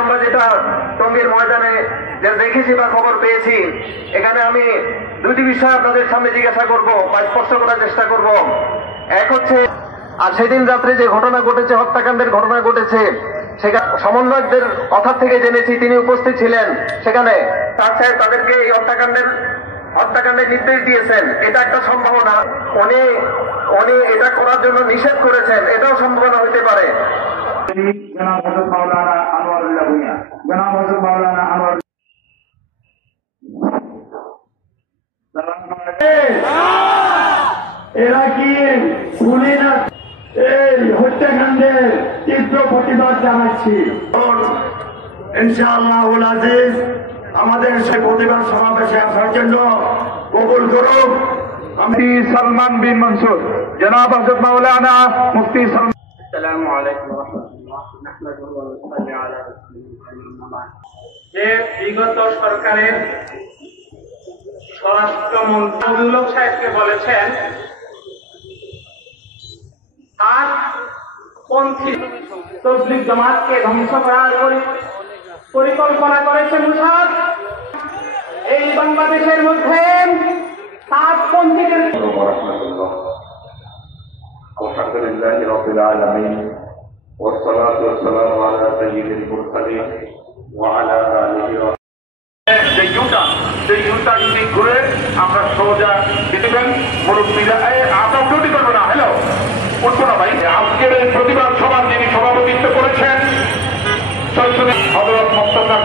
আমরা যেটা টঙ্গীর ময়দানে যে দেখেছি বা খবর পেয়েছি, এখানে আমি দুটি বিষয় আপনাদের সামনে জিজ্ঞাসা করব বা স্পষ্ট করার চেষ্টা করব। এক হচ্ছে, আর সেদিন রাত্রে যে ঘটনা ঘটেছে, হত্যাকাণ্ডের ঘটনা ঘটেছে, সেখানে সমন্বয়কদের কথা থেকে জেনেছি তিনি উপস্থিত ছিলেন সেখানে। তাদেরকে এই হত্যাকাণ্ডের নির্দেশ দিয়েছেন, এটা একটা সম্ভাবনা। উনি এটা করার জন্য নিষেধ করেছেন, এটাও সম্ভাবনা হতে পারে। জনাব হযরত মাওলানা আনোয়ারুল্লাহ ভূঁইয়া, জনাব হযরত মাওলানা আনোয়ার। এরা কি ভুলে না এই হত্যাকাণ্ডের তীব্র প্রতিবাদ জানাচ্ছি। ইনশাআল্লাহুল আজিজ আমাদের সেই প্রতিবাদ সমাবেশে আসার জন্য কবুল করুন। আমি সালমান বিন মনসুর, জনাব হযরত মাওলানা মুফতি সালমান। আসসালামু আলাইকুম ওয়া রাহমাতুল্লাহ। নাহমাদুহু ওয়া নুসাল্লি আলা রাসূলিল কারীম। যে বিগত সরকারের স্বরাষ্ট্রমন্ত্রী আব্দুল হক সাহেবকে বলেছেন আর পন্থী তাবলীগ জামাতকে ধ্বংস করার পরিকল্পনা করেছে মুসাদ। এই বাংলাদেশের মধ্যে সাতপন্থীদের আলহামদুলিল্লাহ রাব্বিল আলামিন ওয়াসসালাতু ওয়াসসালামু আলা সাইয়্যিদিল মুরসালিন ওয়া আলা আলিহি ওয়া ইউটা যদি ঘুরে আমরা সোজা দিতেন মুরব্বীরা আপনার ডিউটি করবে না। হ্যালো, উঠবো না ভাই। আজকের এই প্রতিবাদ সভার যিনি সভাপতিত্ব করেছেন হযরত মুস্তাফা